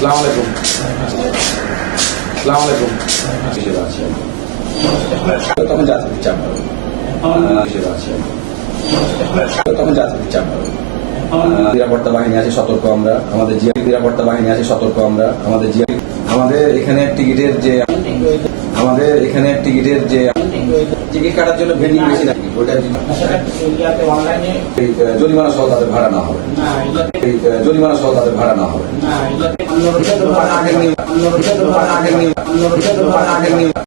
আসসালামু আলাইকুম। আসসালামু আলাইকুম। হিসেবে আছি তখন জাতীয় চাপ হিসেবে আছি তখন জাতীয় চাপ নিরাপত্তা বাহিনী আছে সতর্ক, আমরা আমাদের জিআই নিরাপত্তা বাহিনী আছে সতর্ক, আমরা আমাদের জিআই আমাদের এখানে টিকিটের যে টিকিট কাটার জন্য ভেন্ডিং মেশিন আছে, ওটার জরিমানা সহ তাদের ভাড়া না হবে, জরিমানা সহ তাদের ভাড়া না হবে। আগের নিয়ম